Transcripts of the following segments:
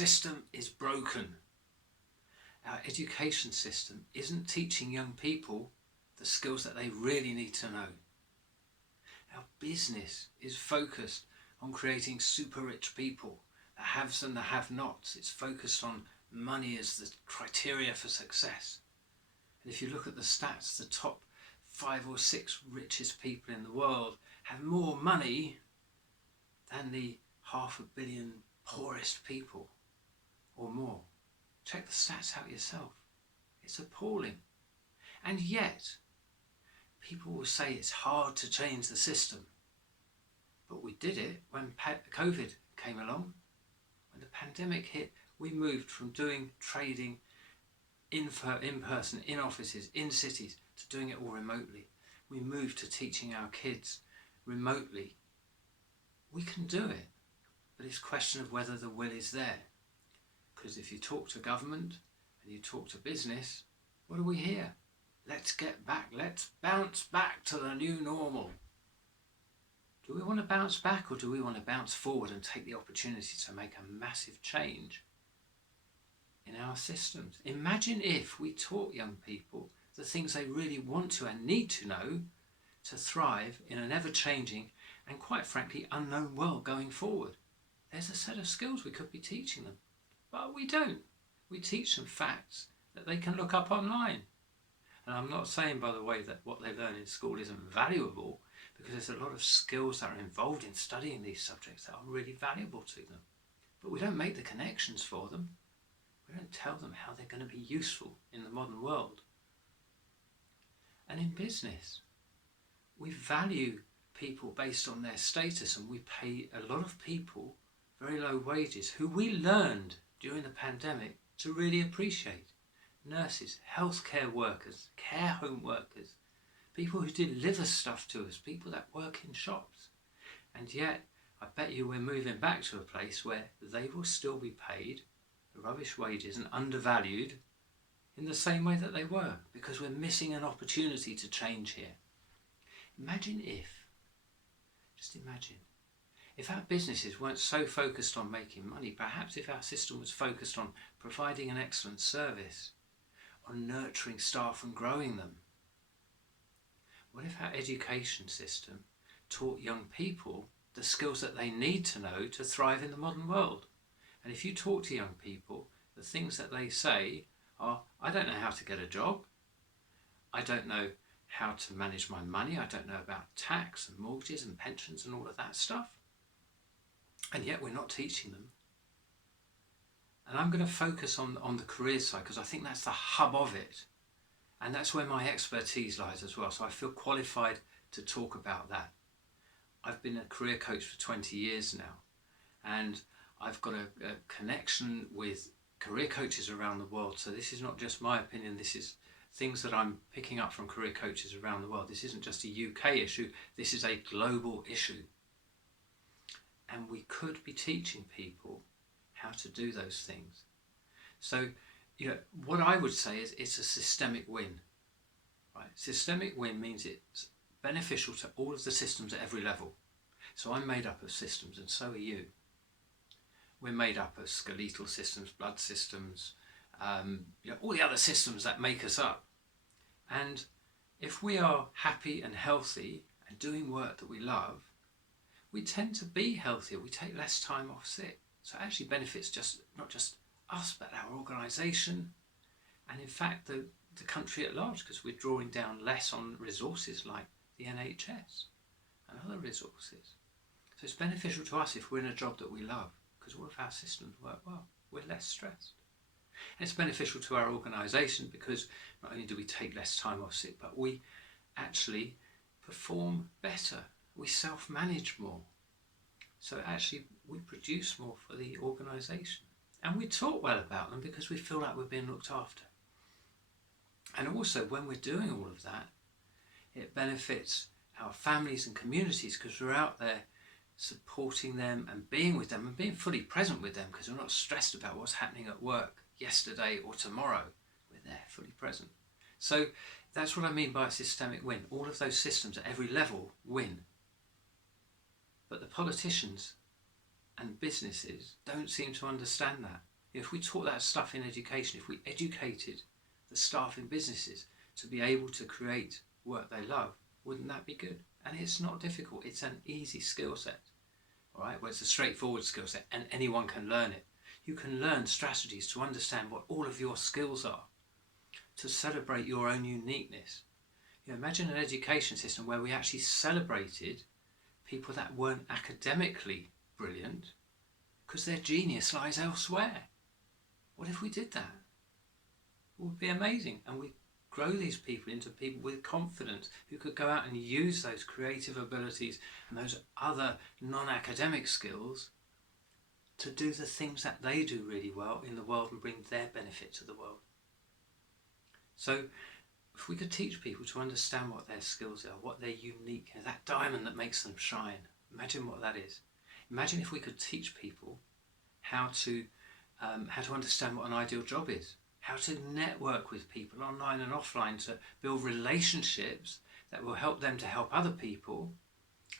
system is broken. Our education system isn't teaching young people the skills that they really need to know. Our business is focused on creating super rich people, the haves and the have-nots. It's focused on money as the criteria for success. And if you look at the stats, the top 5 or 6 richest people in the world have more money than the 500 million poorest people or more. Check the stats out yourself. It's appalling. And yet, people will say it's hard to change the system. But we did it when COVID came along. When the pandemic hit, we moved from doing trading in person, in offices, in cities, to doing it all remotely. We moved to teaching our kids remotely. We can do it, but it's a question of whether the will is there. Because if you talk to government and you talk to business, what do we hear? Let's get back, let's bounce back to the new normal. Do we want to bounce back, or do we want to bounce forward and take the opportunity to make a massive change in our systems? Imagine if we taught young people the things they really want to and need to know to thrive in an ever-changing and, quite frankly, unknown world going forward. There's a set of skills we could be teaching them, but we don't. We teach them facts that they can look up online. And I'm not saying, by the way, that what they learn in school isn't valuable, because there's a lot of skills that are involved in studying these subjects that are really valuable to them. But we don't make the connections for them. We don't tell them how they're going to be useful in the modern world. And in business, we value people based on their status, and we pay a lot of people very low wages who we learned during the pandemic to really appreciate. Nurses, healthcare workers, care home workers, people who deliver stuff to us, people that work in shops. And yet, I bet you we're moving back to a place where they will still be paid the rubbish wages and undervalued in the same way that they were, because we're missing an opportunity to change here. Just imagine, if our businesses weren't so focused on making money, perhaps if our system was focused on providing an excellent service, on nurturing staff and growing them. What if our education system taught young people the skills that they need to know to thrive in the modern world? And if you talk to young people, the things that they say are, I don't know how to get a job, I don't know how to manage my money, I don't know about tax and mortgages and pensions and all of that stuff. And yet we're not teaching them. And I'm going to focus on the career side, because I think that's the hub of it. And that's where my expertise lies as well. So I feel qualified to talk about that. I've been a career coach for 20 years now. And I've got a connection with career coaches around the world. So this is not just my opinion. This is things that I'm picking up from career coaches around the world. This isn't just a UK issue. This is a global issue. And we could be teaching people how to do those things. So, what I would say is it's a systemic win. Right? Systemic win means it's beneficial to all of the systems at every level. So I'm made up of systems, and so are you. We're made up of skeletal systems, blood systems, all the other systems that make us up. And if we are happy and healthy and doing work that we love, we tend to be healthier. We take less time off sick. So it actually benefits not just us, but our organisation, and in fact the country at large, because we're drawing down less on resources like the NHS and other resources. So it's beneficial to us if we're in a job that we love, because all of our systems work well. We're less stressed. And it's beneficial to our organisation, because not only do we take less time off sick, but we actually perform better. We self-manage more. So actually we produce more for the organisation. And we talk well about them because we feel like we're being looked after. And also, when we're doing all of that, it benefits our families and communities, because we're out there supporting them and being with them and being fully present with them, because we're not stressed about what's happening at work yesterday or tomorrow. We're there fully present. So that's what I mean by a systemic win. All of those systems at every level win. But the politicians and businesses don't seem to understand that. If we taught that stuff in education, if we educated the staff in businesses to be able to create work they love, wouldn't that be good? And it's not difficult, it's an easy skill set, all right? Well, it's a straightforward skill set and anyone can learn it. You can learn strategies to understand what all of your skills are, to celebrate your own uniqueness. Imagine an education system where we actually celebrated people that weren't academically brilliant because their genius lies elsewhere. What if we did that? It would be amazing, and we grow these people into people with confidence who could go out and use those creative abilities and those other non-academic skills to do the things that they do really well in the world and bring their benefit to the world. So if we could teach people to understand what their skills are, what they're unique, that diamond that makes them shine, imagine what that is. Imagine if we could teach people how to understand what an ideal job is, how to network with people online and offline to build relationships that will help them to help other people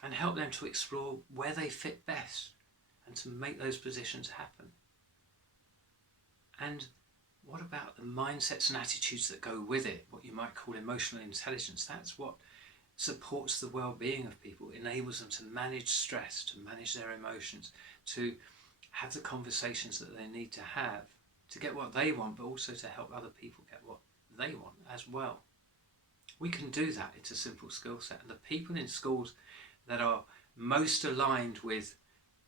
and help them to explore where they fit best and to make those positions happen. And what about the mindsets and attitudes that go with it, what you might call emotional intelligence? That's what supports the well-being of people, enables them to manage stress, to manage their emotions, to have the conversations that they need to have to get what they want, but also to help other people get what they want as well. We can do that. It's a simple skill set. And the people in schools that are most aligned with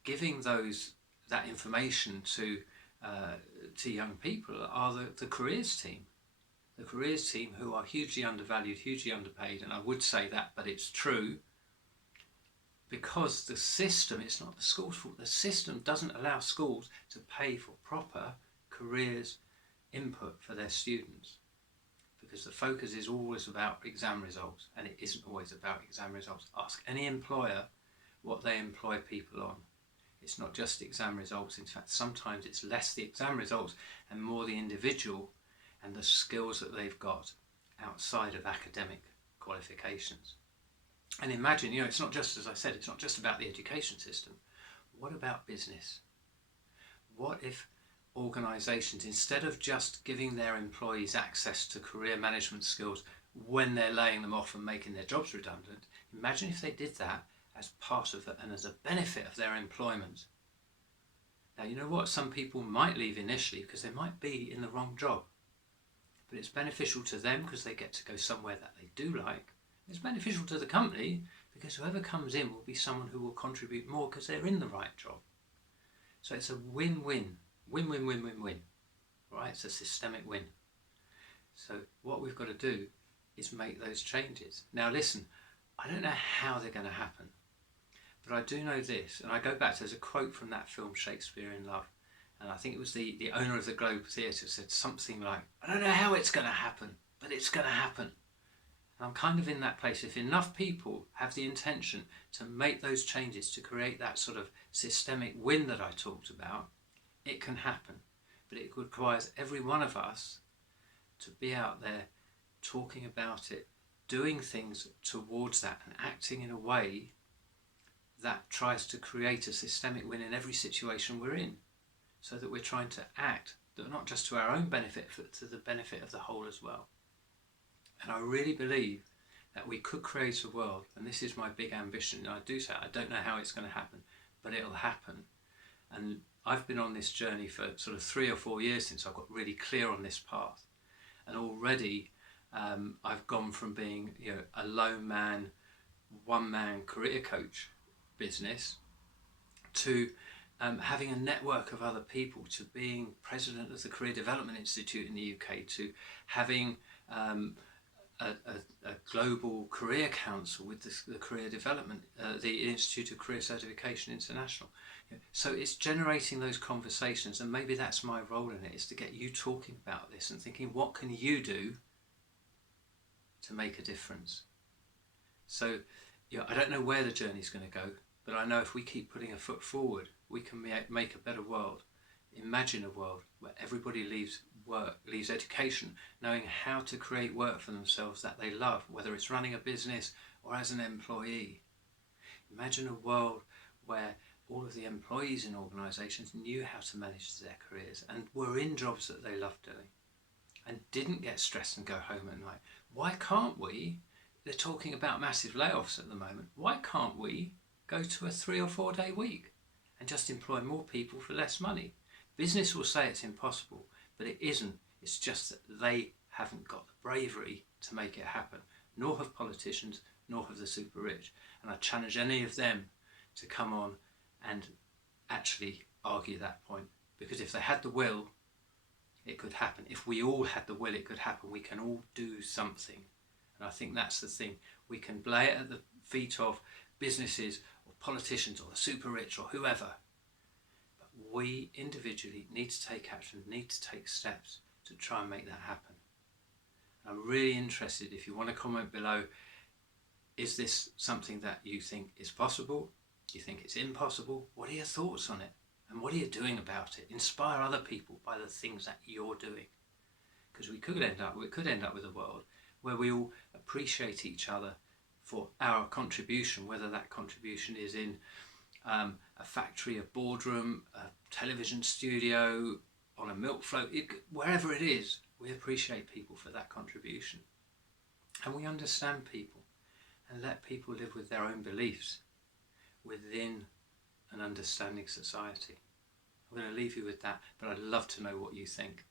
giving that information to young people are the careers team. The careers team, who are hugely undervalued, hugely underpaid, and I would say that, but it's true, because the system, it's not the school's fault, the system doesn't allow schools to pay for proper careers input for their students, because the focus is always about exam results, and it isn't always about exam results. Ask any employer what they employ people on. It's not just exam results. In fact, sometimes it's less the exam results and more the individual and the skills that they've got outside of academic qualifications. And imagine, it's not just, as I said, it's not just about the education system. What about business? What if organisations, instead of just giving their employees access to career management skills when they're laying them off and making their jobs redundant, imagine if they did that as part of it and as a benefit of their employment. Now, you know what? Some people might leave initially because they might be in the wrong job. But it's beneficial to them because they get to go somewhere that they do like. It's beneficial to the company because whoever comes in will be someone who will contribute more because they're in the right job. So it's a win-win. Win-win-win-win-win. Right? It's a systemic win. So what we've got to do is make those changes. Now listen, I don't know how they're going to happen. But I do know this, and I go back to, there's a quote from that film Shakespeare in Love, and I think it was the owner of the Globe Theatre said something like, I don't know how it's going to happen, but it's going to happen. And I'm kind of in that place. If enough people have the intention to make those changes, to create that sort of systemic win that I talked about, it can happen. But it requires every one of us to be out there talking about it, doing things towards that and acting in a way that tries to create a systemic win in every situation we're in, so that we're trying to act not just to our own benefit, but to the benefit of the whole as well. And I really believe that we could create a world, and this is my big ambition, and I do say I don't know how it's going to happen, but it'll happen. And I've been on this journey for sort of 3 or 4 years since I got really clear on this path. And already I've gone from being a lone man, one-man career coach business to having a network of other people, to being president of the Career Development Institute in the UK, to having a global career council with the Career Development, the Institute of Career Certification International. So it's generating those conversations, and maybe that's my role in it, is to get you talking about this and thinking, what can you do to make a difference? So I don't know where the journey's going to go, but I know if we keep putting a foot forward, we can make a better world. Imagine a world where everybody leaves education knowing how to create work for themselves that they love, whether it's running a business or as an employee. Imagine a world where all of the employees in organisations knew how to manage their careers and were in jobs that they loved doing and didn't get stressed and go home at night. Why can't we? They're talking about massive layoffs at the moment. Why can't we go to a 3 or 4 day week and just employ more people for less money? Business will say it's impossible, but it isn't. It's just that they haven't got the bravery to make it happen, nor have politicians, nor have the super rich. And I challenge any of them to come on and actually argue that point, because if they had the will, it could happen. If we all had the will, it could happen. We can all do something. And I think that's the thing. We can lay it at the feet of businesses or politicians or the super rich or whoever. But we individually need to take action, need to take steps to try and make that happen. And I'm really interested, if you want to comment below, is this something that you think is possible? Do you think it's impossible? What are your thoughts on it? And what are you doing about it? Inspire other people by the things that you're doing. Because we could end up with a world where we all appreciate each other for our contribution, whether that contribution is in a factory, a boardroom, a television studio, on a milk float, wherever it is, we appreciate people for that contribution. And we understand people and let people live with their own beliefs within an understanding society. I'm going to leave you with that, but I'd love to know what you think.